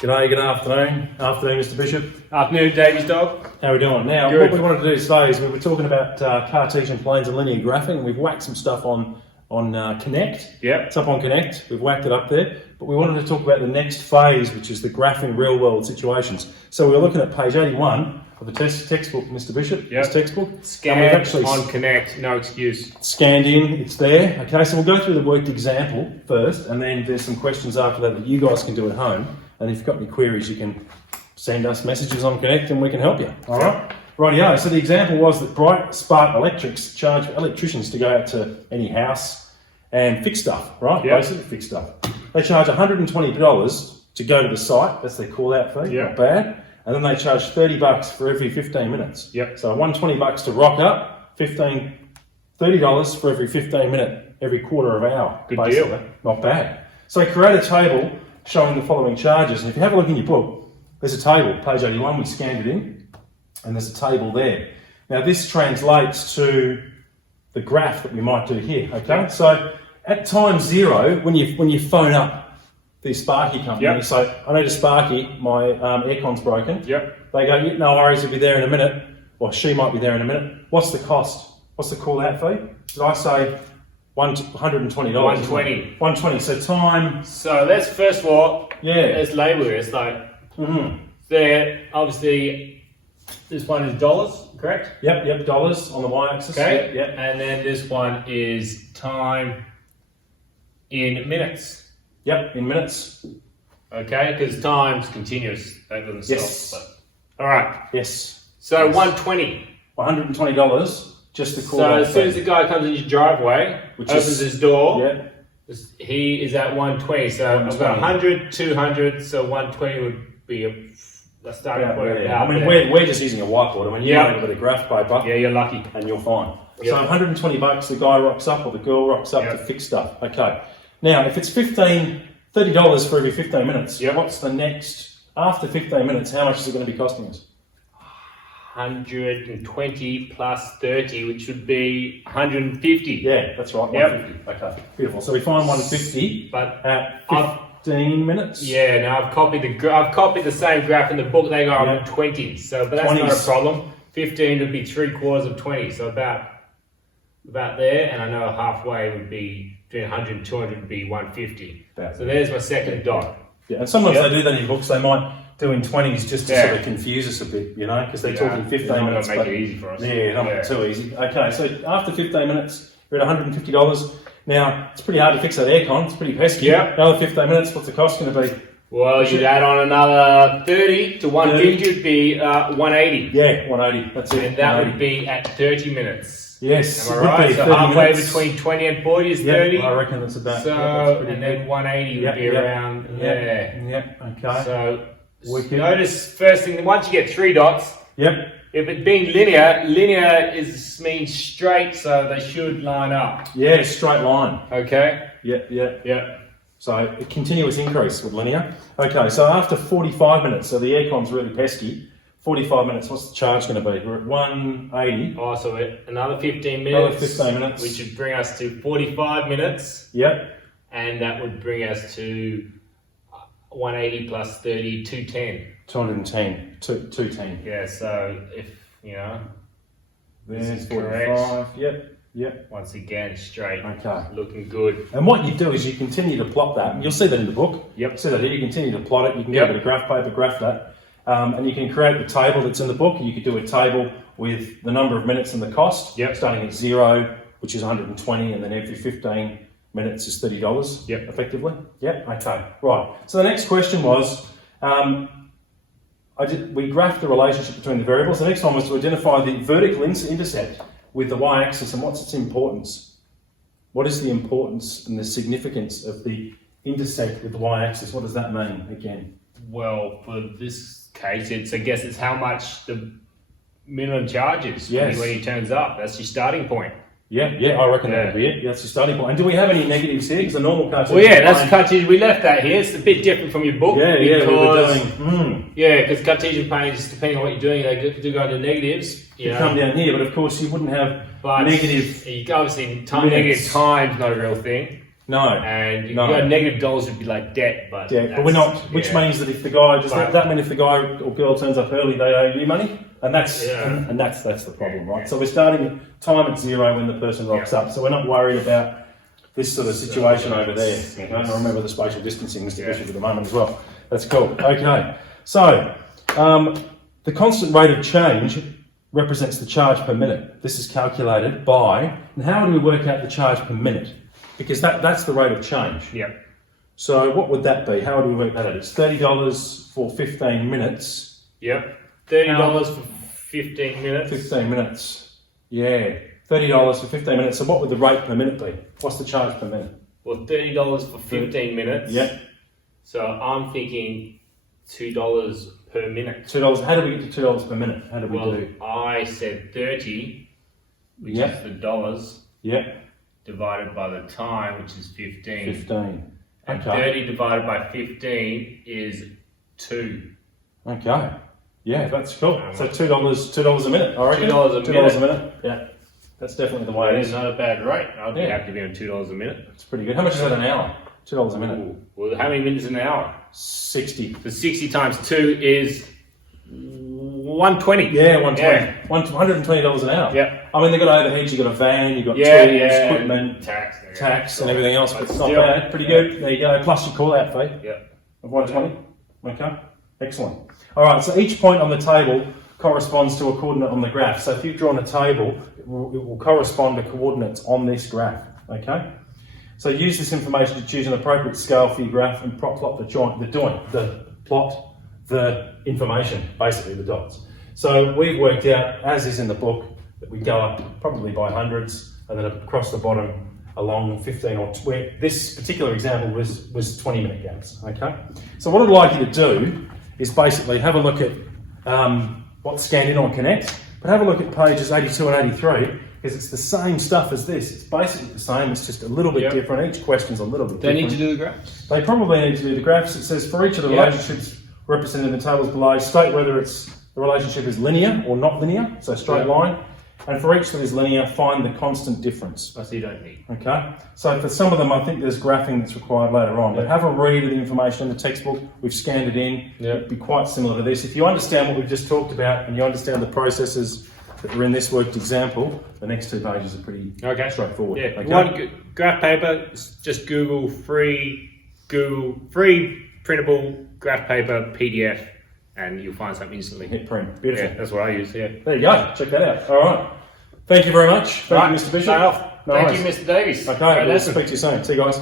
G'day, good afternoon. Afternoon, Mr. Bishop. Afternoon, Davy's dog. How are we doing? Now, Good. what we wanted to do today is we were talking about Cartesian planes and linear graphing, and we've whacked some stuff on Connect. Yep. It's up on Connect. We've whacked it up there. But we wanted to talk about the next phase, which is the graphing real-world situations. So we were looking at page 81 of the textbook, Mr. Bishop. Yep. This textbook. Scan And we've actually on Connect, no excuse. scanned in, it's there. Okay, so we'll go through the worked example first, and then there's some questions after that you guys can do at home. And if you've got any queries, you can send us messages on Connect and we can help you. All right? Rightio. So the example was that Bright Spark Electrics charge electricians to go out to any house and fix stuff, right? Yep. Basically fix stuff. They charge $120 to go to the site. That's their call-out fee. Yep. Not bad. And then they charge $30 for every 15 minutes. Yep. So $120 to rock up, $30 for every 15 minute, every quarter of an hour. Good basically. deal. Not bad. So create a table showing the following charges. And if you have a look in your book, there's a table, page 81, we scanned it in, and there's a table there. Now this translates to the graph that we might do here, okay? So at time zero, when you phone up the Sparky company, Yep. so I need a Sparky, my aircon's broken. Yep. They go, yeah, no worries, he'll be there in a minute. Well, she might be there in a minute. What's the cost? What's the call out fee? Did I say $120? $120. $120, so time, So let's first of all, yeah. let's label it. It's like, Mm-hmm. there, obviously, this one is dollars, correct? Yep, dollars on the y-axis. Okay. Yep. And then this one is time in minutes. Yep, in minutes. Okay, because time's continuous. That doesn't Yes. stop. But, all right. Yes. So 120. $120 just to call So that as soon as fee. the guy comes in your driveway, Which opens is- his door, Yeah, he is at 120. So I've 120. got 100, 200, so 120 would be a starting point. yeah. I out mean, there. we're just using a whiteboard. I mean, you Yeah. want a bit of graph paper, Yeah, you're lucky. and you're fine. Yeah. So $120, the guy rocks up or the girl rocks up Yeah. to fix stuff. Okay. Now, if it's $30 for every 15 minutes, Yeah. what's the next, after 15 minutes, how much is it going to be costing us? 120 plus 30, which would be 150. Yeah, that's right, Yep. 150. Okay, beautiful. So we find 150 But at I've- 15 minutes. yeah, now I've copied the same graph in the book. They go Yeah. on 20. So, but that's 20s. not a problem. 15 would be 3/4 of 20. So about there, and I know halfway would be between 100 and 200 would be 150. Yeah. So there's my second dot. Yeah, and sometimes Yep. they do that in books. They might do in 20s just to Yeah. sort of confuse us a bit, you know, because they're Yeah, talking 15 they're not minutes. gonna make but- it easy for us. Yeah, not Yeah. too easy. Okay, so after 15 minutes, we're at $150. Now, it's pretty hard to fix that aircon. It's pretty pesky. Yeah. Another 15 minutes, what's the cost going to be? Well, you'd add on another 30 to 150 would be 180. Yeah, 180. That's it. And that 180. would be at 30 minutes. Yes, Am it I would right? be So 30 halfway minutes. between 20 and 40 is Yeah, 30. I reckon that's about. So, yeah, that's pretty and good. then 180 would be Yep, around there. Yep, okay. So, Wicked. notice first thing, once you get 3 dots, Yep, if it being linear means straight, so they should line up. yeah, straight line. Okay? Yep. Yeah. So a continuous increase with linear. Okay, so after 45 minutes, so the aircon's really pesky, 45 minutes, what's the charge going to be? We're at 180. Oh, so another 15 minutes. Another 15 minutes. Which would bring us to 45 minutes, Yep, and that would bring us to 180 plus 30, 210. 210, 210. Yeah, so if, There's This is 45. Yep. once again, straight, Okay. looking good. And what you do is you continue to plot that, and you'll see that in the book. Yep. See that here, you continue to plot it, you can get Yep. a bit of graph paper, graph that, and you can create the table that's in the book. You could do a table with the number of minutes and the cost, Yep. starting at 0, which is 120, and then every 15 minutes is $30, Yep. effectively. Yep, okay, right. So the next question was, we graphed the relationship between the variables. The next one was to identify the vertical intercept with the y-axis and what's its importance. What is the importance and the significance of the intersect with the y-axis? What does that mean again? Well, for this case, I guess it's how much the minimum charge is Yes. when he turns up. That's your starting point. Yeah, I reckon Yeah. that would be it. That's the starting point. And do we have any negatives here? Because a normal cartoon. Well, yeah, that's Cartesian. We left that here. It's a bit different from your book. Yeah, we were because- doing. Yeah, because Cartesian planes, depending on what you're doing, they do go into negatives. You come down here, but of course you wouldn't have but negative. You obviously minutes. negative time's not a real thing. No. And if No. you got negative dollars, would be like debt, but Yeah, but we're not. Which means that if the guy that means if the guy or girl turns up early, they owe you money, and that's and that's the problem, right? So we're starting time at zero when the person rocks up. So we're not worried about this sort of situation over there. I remember the spatial distancing is the issue at the moment as well. That's cool. Okay, so the constant rate of change represents the charge per minute. This is calculated by, and how do we work out the charge per minute? Because that's the rate of change. Yep. So what would that be? How would we work that out? It's $30 for 15 minutes. Yep. $30 for 15 minutes. 15 minutes. Yeah. $30 for 15 minutes. So what would the rate per minute be? What's the charge per minute? Well, $30 for 15 minutes. Yeah. So I'm thinking $2 per minute. $2. How do we get to $2 per minute? How do we Well, do? I said 30, which Yeah. is the dollars, Yeah. divided by the time, which is 15. 15. And Okay. 30 divided by 15 is 2. Okay. Yeah, that's cool. So $2 a minute, I reckon. $2 a $2 a minute. minute. Yeah. That's definitely the way it It's is. not a bad rate. I'd be Yeah. happy to be on $2 a minute. It's pretty good. How much is that an hour? $2 a minute. Ooh. Well, how many minutes an hour? 60. So 60 times 2 is 120. Yeah, 120. Yeah. $120 an hour. Yep. I mean, they've got overheads, you've got a van, you've got Yeah, tools, yeah. equipment, Tax. tax, and everything else, but it's not Still. bad. Pretty good. There you go. Plus your call out fee Yep. of 120. Okay. Excellent. All right. So each point on the table corresponds to a coordinate on the graph. So if you've drawn a table, it will correspond to coordinates on this graph. Okay. So use this information to choose an appropriate scale for your graph and plot the information, basically the dots. So we've worked out, as is in the book, that we go up probably by hundreds and then across the bottom along 15 or this particular example was 20-minute gaps. Okay. So what I'd like you to do is basically have a look at what's scanned in on Connect, but have a look at pages 82 and 83 because it's the same stuff as this. It's basically the same, it's just a little bit different. Each question's a little bit They different. need to do the graphs. They probably need to do the graphs. It says for each of the relationships represented in the tables below, state whether the relationship is linear or not linear, so straight line. And for each that is linear, find the constant difference. I see you don't need. Okay, so for some of them, I think there's graphing that's required later on. But have a read of the information in the textbook. We've scanned it in. It'd be quite similar to this. If you understand what we've just talked about and you understand the processes that are in this worked example, the next 2 pages are pretty straightforward. Yeah. Okay? One graph paper, just Google free printable graph paper PDF, and you'll find something instantly. Hit print. Beautiful. Yeah, that's what I use. Yeah. There you go. Check that out. All right. Thank you very much. Thank you, Mr. Bishop. Thank Nice. you, Mr. Davies. Okay, Great we'll lesson. speak to you soon. See you guys.